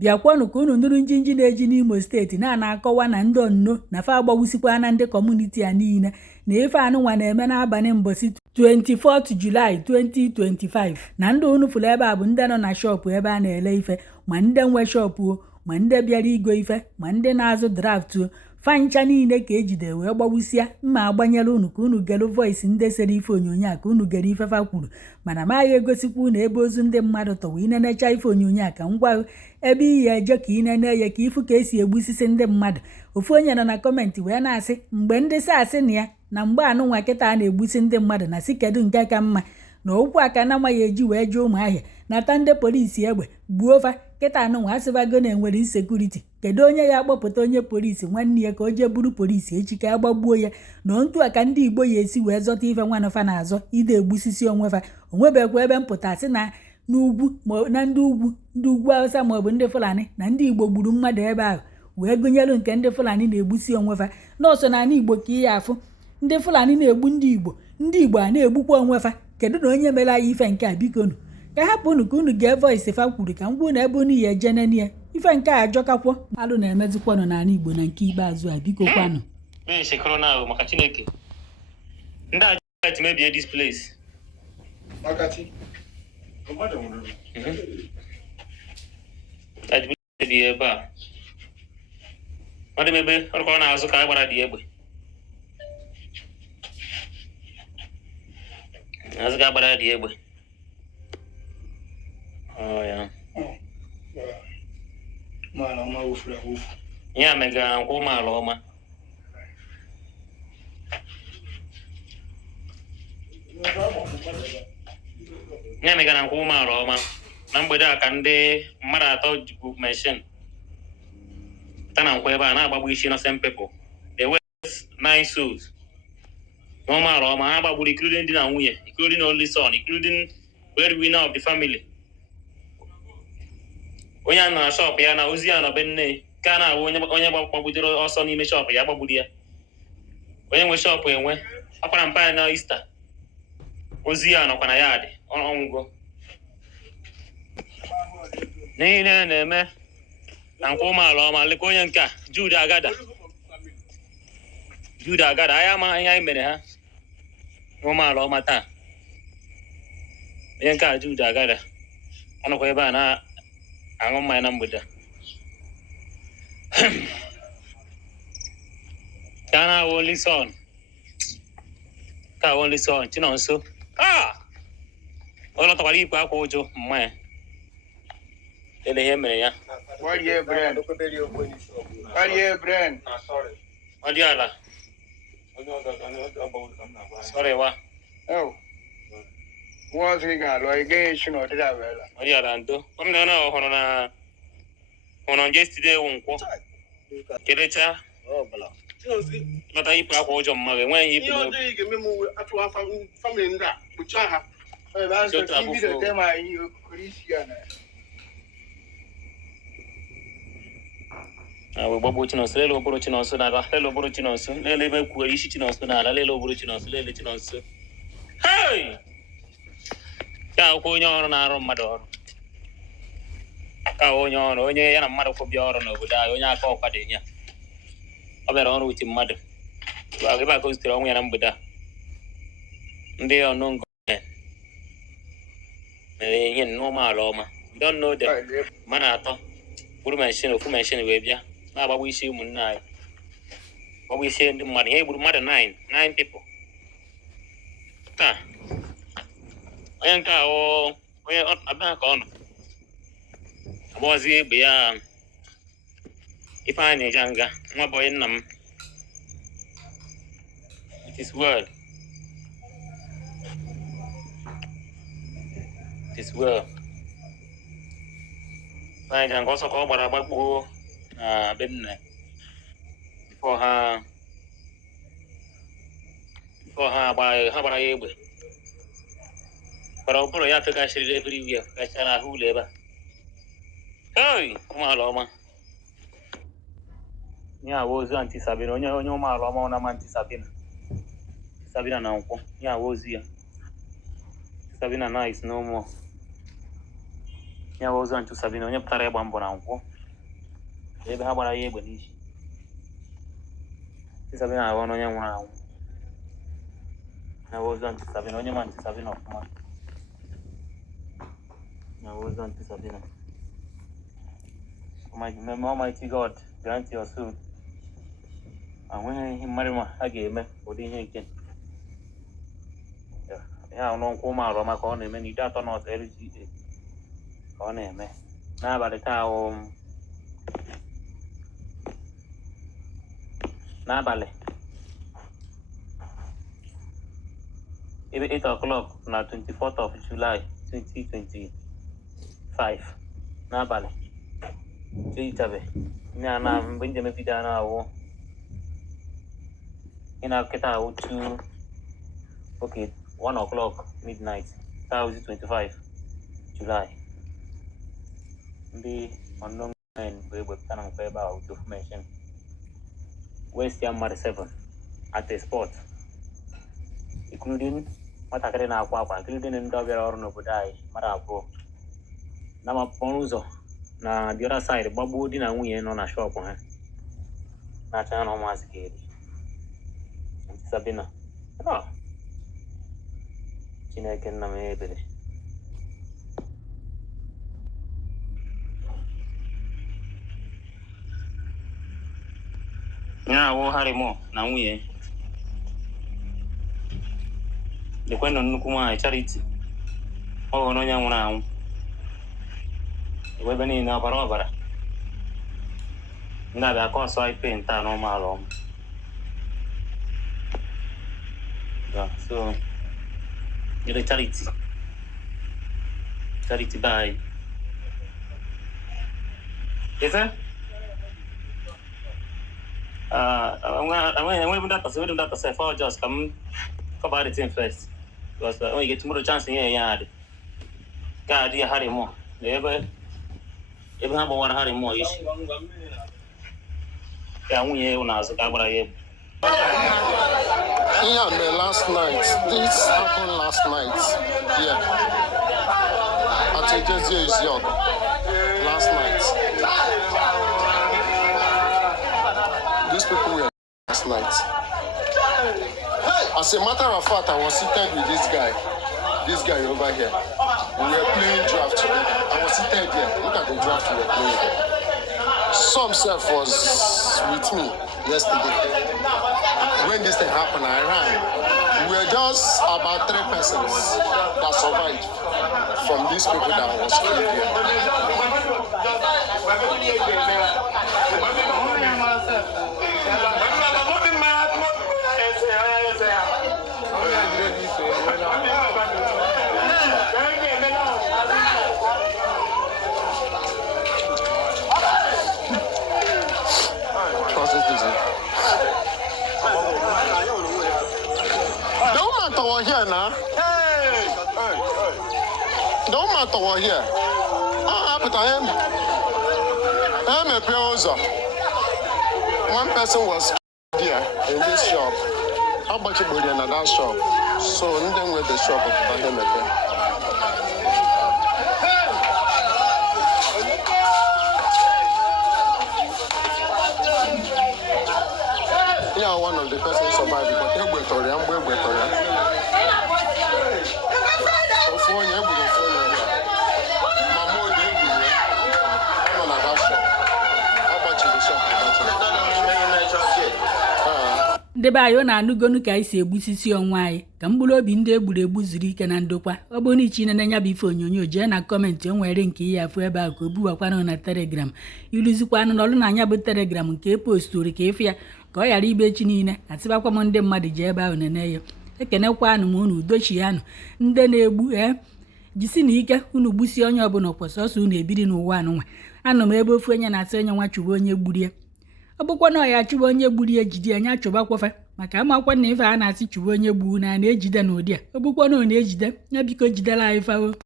bịakwanụ ka unu nụrụ njinji na-eji n'Imo steeti na-akọwa na ndị onno na fa agbagbusikwa na ndị kọmuniti a niile na ife anụnwa na-eme n'abalị mbọsị 24 Julaị 2025 na ndị unu fụrụ ebe a bụ ndị nọ na shọpụ ebe a na-ele ife ma ndị nwe shọpụ ma ndị bịara igo ife ma ndị na-azụ draftụ fancha niile ka ejide wee gbagbusia mma agbanyere unu ka unu gere voice ndị sere ife onyonyo a ka unu gere ife fa kwuru mana maghị egosikwa unu ebe ozu ndị mmadụ tọwa inenecha ife onyonyo a ka ngwa ebe iyi eje ka inene ya ka ifu ka esi egbusisi ndị mmadụ. Ofu onye nọ na kọmentị wee na-asị mgbe ndị asị na ya na mgbe anụnwa kịta a na-egbusi ndị mmadụ na si kedu nke ka mma na okwu aka na nwa ya eji wee jee ụmụahịa nata ndị polisi egbe gbuo fa kịta anụnwa asịbago na enwere insekuriti. Kedu onye ya akpọpụta onye polisi nwanne ya ka o jee buru polisi echi ka agbagbuo ya na otu a ka ndị Igbo ya esi wee zọta ife nwanụfa na-azọ ide egbusisi onwefa. Onwebekwa ebe mpụta sị na n'ugwu na ndị ugwu Hausa maọbụ ndị Fulani na ndị Igbo gburu mmadụ ebe ahụ wee gụnyelu nke ndị Fulani na-egbusi onwefa. Nọọsụ na ala Igbo ka ihe afụ ndị Fulani na-egbu ndị Igbo a na-egbukwa onwefa. Kedu na onye mere anyị ife nke a? Bikonu ka hapụ unu ka unu gee voice fa kwuru ka ngwa na ebe unu ya ejenenie ife nke a ajọkakwọ alụ na-emezikwanụ n'ala Igbo na nke ikpeazụ a. Biko kwanụ maka Chineke ndị a mebie this place bi ebe a ọ dị ebe ọrụkọ na-azụ ka a gbara dị egbe azụ ga agbara dị egbe ya megara nkwụ ụmụala ọma na mgbede a ka ndị mmadụ atọ jibu meshin ta na nkwa ebe a na-agbagbu isi innocent people. They waste 9 souls n'ụmụala ọma ha gbagburu including di na nwunye, including only son, including breadwinner of the family. Onye a nọ na shọpụ ya na ozi ya nọ be nne ka na-ahụ onye gbagbudoro ọsọ n'ime shọpụ ya gbagburu ya. Onye nwe shọpụ enwe akwara mpa na Easter ozi ya nọkwa na yaadị ọnwụgo. Niile na-eme na nkwa ụmụala ọma. Leka onye nke a Jude Agada anyị amaghị ihe anyị mere ha n'ụmụala ọma taa. Onye nke a Jude Agada ọ nọkwa ebe a na-aṅụ mmanya na mgbede ka na-awụ only son Chinonso ọ lọtakwara ikpe akwa ụjụ mmanya ele ihe mere ya ọ dị ala sorry wa ọ dị ala ndo ọ m na ọhụrụ nje stide ewu nkwọ kelecha lọta ikpe akwa ụjọ mmadụ enweghị ikpe gbagbo Chinonso lele oboro Chinonso n'ala lele oboro Chinonso lele ebe kwuere isi Chinonso n'ala lele oboro Chinonso lele Chinonso hey ka akwụkwọ onye ọrụ na-arụ mmadụ ọrụ ka onye ọrụ onye ya na mmadụ kwụbịa ọrụ n'obodo anyị onye aka ọkwa dị ya ọ bịara ọrụ uche mmadụ ebe a ka o zitere ọnwụ ya na mgbede a ndị ọnụngo mere ihe n'ụmụala ọma don't know them mmadụ atọ gburu ofu meshin wee bịa na-agbagbu isi ụmụnne anyị gbagbu isi ndị mmadụ ihe gburu mmadụ 9 people taa. Onye nke a onye abịa ka ọ nọ agbọzi egbe ya Ifeanyị Ijanga nwa bọyị nna m. It is well. Ifeanyị Ijanga ọsọ ka ọ gbara agbagbuo na be nna before ha gbara ya egbe bara ụbụrụ ya fegachiri everywhere gachara ahụ ụlọ ebe a. Hey ụmụala ọma ihe awa ozu anti Sabina onye ụmụala ọma na ama anti Sabina na nkwụ ihe awa ozu ya Sabina na is no more. ya bụ ụzọ ntụ Sabina onye pụtara ịgba mbọ na nkwụ ebe ha gbara ya egbe n'isi. Sabina abụọ na onye nwụrụ anwụ. Ya bụ ụzọ ntụ Sabina onye ma ntụ Sabina ọfụma. Ya bụ ụzọ ntụ Sabina. Almighty God grant your soul. Enweghị ihe mmadụ ma a ga-eme ụdị ihe nke ya ọnụ nkwụ ụmụarụ maka ọ na-eme n'ide atọ n'ọtụ LGA ka ọ na-eme n'abalị taa n'abalị ebe 8 o'clock na 24th of July 2025 n'abalị cheitabe nya na mgbe njem vidio na-awụ ina keta 1 o'clock midnight 25 July ndị unknown men bụ egbepụta na mfe ebe ahụ information West Yamari 7 at a spot including nwatakịrị na-akwa akwa including ndị ọbịara ọrụ n'obodo anyị mmadụ abụọ na ọnụ ụzọ na the other side gbagbuo di na nwunye nọ na shop ha na-acha na ụmụazị ga-eri Sabina Chineke nna m ebere ya awụ Harimo na nwunye lekwenụ nnukwu nwaanyị Charity ọ hụrụ onye nwụrụ anwụ ebe niile ọbara ndị abịa aka ọsọ ipe nta n'ụmụala ọmụ. So you're Charity bye. Yes sir? I'm going to that say for just come cover the thing first. Because when you get tomorrow chance in here, yard. God dear Harimo. Ever have one Harimo is. Yeah, we last night. This happened last night. Yeah. At Agency is young. Last night. These people were last night. As a matter of fact, I was seated with this guy over here. We were playing draft. I was seated here. Look at the draft we were playing. Some self was with me yesterday. When this thing happened, I ran. We were just about 3 persons that survived from these people that was killed here. Here now. Don't matter here. I'm a browser. One person was there in this shop. How about you in another shop? So then with the shop of yeah, one of the persons survived, but they were ndị be anyị ọ na-anụgonu ka anyị si egbusisi ọnwa anyị ka mkpụrụ obi ndị egburu egbu zuru ike na ndokwa. Ọ bụrụ na ichi nene nya bụ ife onyonyo jee na kọmentị o nwere nke ihe afụ ebe a ka o buwakwanụ na Telegram iluzikwanụ n'ọlụ na anya bụ Telegram nke eposturu ka ịfụ ya ka ọ ghara ibe echi niile atịbakwa m ndị mmadụ ji ebe ahụ nene ya. Ekenekwanụ m unu udochianụ ndị na-egbu jisi na ike unu gbusie onye ọbụla kwesọsọ unu ebiri n'ụwa anụnwa. Anọ m ebe ofu onye na-asị onye nwa chụba onye gburu ya. Ọ bụkwa na ya chụba onye gburu ya ejide anya chụba kwafa maka amakwa na ife a na-asị chụba onye gburu na ejide n'ụdị a. Ọ bụkwa na ọ na-ejide ya biko jidela anyị fawo.